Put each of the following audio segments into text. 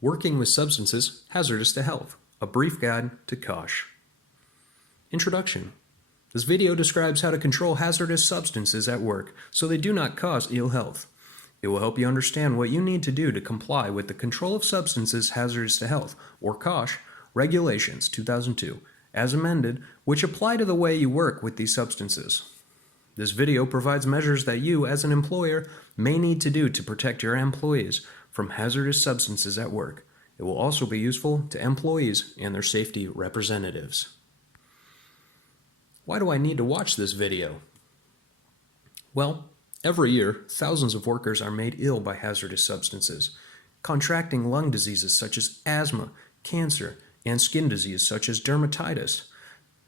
Working with Substances Hazardous to Health, a brief guide to COSHH. Introduction. This video describes how to control hazardous substances at work so they do not cause ill health. It will help you understand what you need to do to comply with the Control of Substances Hazardous to Health, or COSHH, Regulations 2002, as amended, which apply to the way you work with these substances. This video provides measures that you, as an employer, may need to do to protect your employees from hazardous substances at work. It will also be useful to employees and their safety representatives. Why do I need to watch this video? Well, every year, thousands of workers are made ill by hazardous substances, contracting lung diseases such as asthma, cancer, and skin disease such as dermatitis.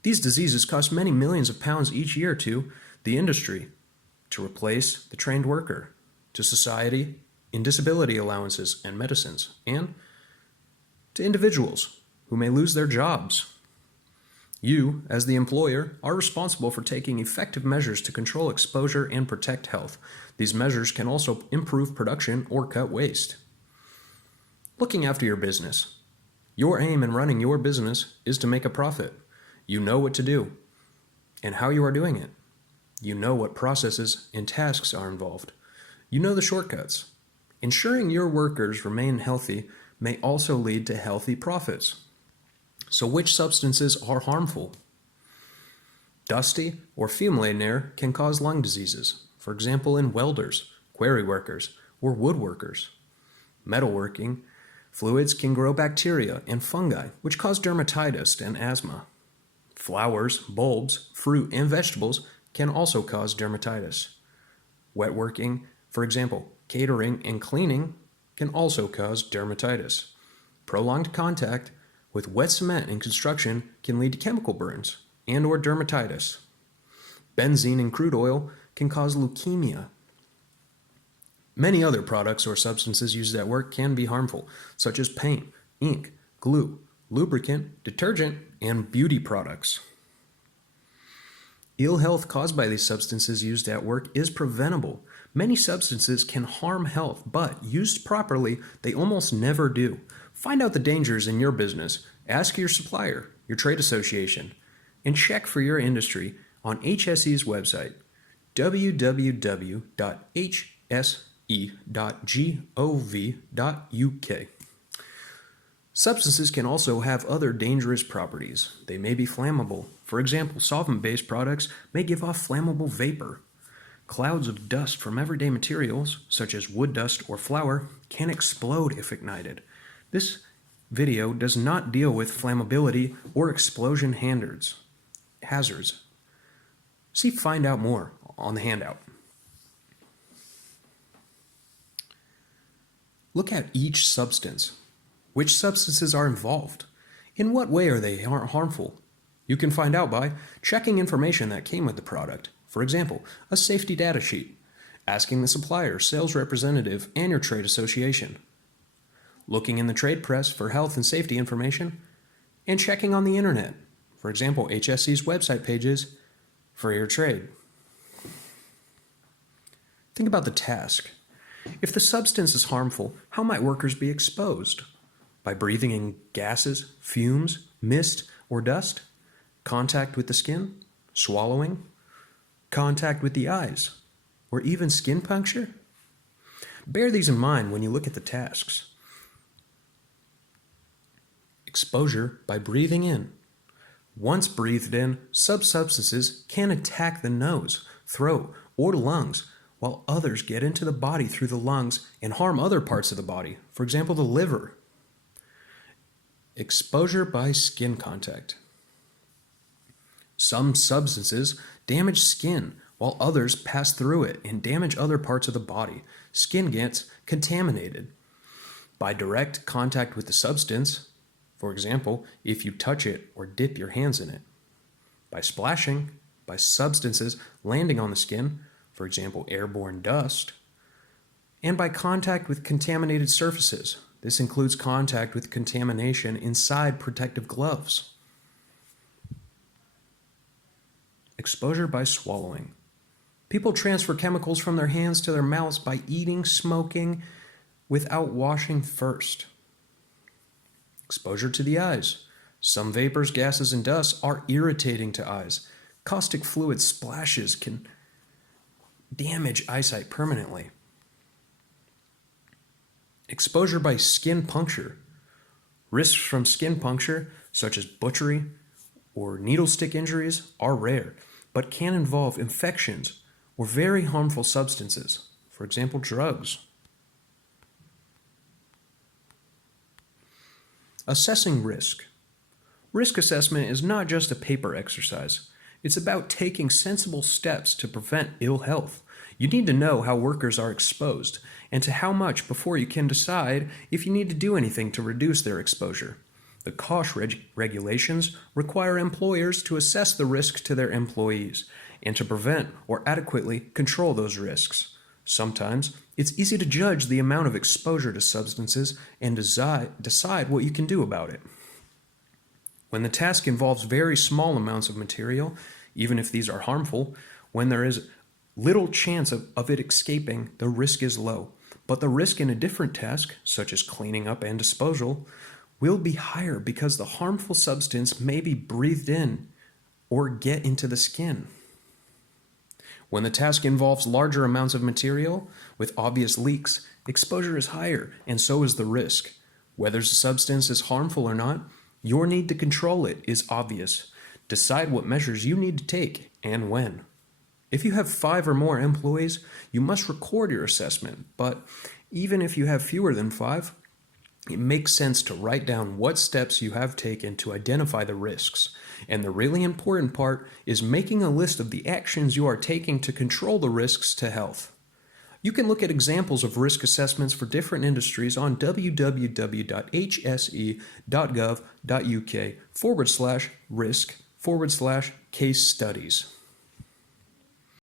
These diseases cost many millions of pounds each year to the industry, to replace the trained worker, to society in disability allowances and medicines, and to individuals who may lose their jobs. You, as the employer, are responsible for taking effective measures to control exposure and protect health. These measures can also improve production or cut waste. Looking after your business. Your aim in running your business is to make a profit. You know what to do and how you are doing it. You know what processes and tasks are involved. You know the shortcuts. Ensuring your workers remain healthy may also lead to healthy profits. So which substances are harmful? Dusty or fume-laden air can cause lung diseases, for example in welders, quarry workers, or woodworkers. Metalworking fluids can grow bacteria and fungi, which cause dermatitis and asthma. Flowers, bulbs, fruit, and vegetables can also cause dermatitis. Wet working, for example, catering and cleaning, can also cause dermatitis. Prolonged contact with wet cement in construction can lead to chemical burns and/or dermatitis. Benzene in crude oil can cause leukemia. Many other products or substances used at work can be harmful, such as paint, ink, glue, lubricant, detergent, and beauty products. Ill health caused by these substances used at work is preventable. Many substances can harm health, but used properly, they almost never do. Find out the dangers in your business, ask your supplier, your trade association, and check for your industry on HSE's website, www.hse.gov.uk. Substances can also have other dangerous properties. They may be flammable. For example, solvent-based products may give off flammable vapor. Clouds of dust from everyday materials, such as wood dust or flour, can explode if ignited. This video does not deal with flammability or explosion hazards. See Find Out More on the handout. Look at each substance. Which substances are involved? In what way are they harmful? You can find out by checking information that came with the product. For example, a safety data sheet, asking the supplier, sales representative, and your trade association, looking in the trade press for health and safety information, and checking on the internet, for example, HSE's website pages for your trade. Think about the task. If the substance is harmful, how might workers be exposed? By breathing in gases, fumes, mist, or dust? Contact with the skin? Swallowing? Contact with the eyes? Or even skin puncture? Bear these in mind when you look at the tasks. Exposure by breathing in. Once breathed in, substances can attack the nose, throat, or lungs, while others get into the body through the lungs and harm other parts of the body, for example, the liver. Exposure by skin contact. Some substances damage skin, while others pass through it and damage other parts of the body. Skin gets contaminated by direct contact with the substance, for example, if you touch it or dip your hands in it. By splashing, by substances landing on the skin, for example, airborne dust. And by contact with contaminated surfaces. This includes contact with contamination inside protective gloves. Exposure by swallowing. People transfer chemicals from their hands to their mouths by eating, smoking, without washing first. Exposure to the eyes. Some vapors, gases, and dust are irritating to eyes. Caustic fluid splashes can damage eyesight permanently. Exposure by skin puncture. Risks from skin puncture, such as butchery or needle stick injuries, are rare, but can involve infections or very harmful substances, for example, drugs. Assessing risk. Risk assessment is not just a paper exercise. It's about taking sensible steps to prevent ill health. You need to know how workers are exposed and to how much before you can decide if you need to do anything to reduce their exposure. The COSHH regulations require employers to assess the risk to their employees and to prevent or adequately control those risks. Sometimes it's easy to judge the amount of exposure to substances and decide what you can do about it. When the task involves very small amounts of material, even if these are harmful, when there is little chance of it escaping, the risk is low. But the risk in a different task, such as cleaning up and disposal, will be higher because the harmful substance may be breathed in or get into the skin. When the task involves larger amounts of material with obvious leaks, exposure is higher, and so is the risk. Whether the substance is harmful or not, your need to control it is obvious. Decide what measures you need to take and when. If you have 5 or more employees, you must record your assessment, but even if you have fewer than 5, it makes sense to write down what steps you have taken to identify the risks. And the really important part is making a list of the actions you are taking to control the risks to health. You can look at examples of risk assessments for different industries on www.hse.gov.uk/risk/case studies.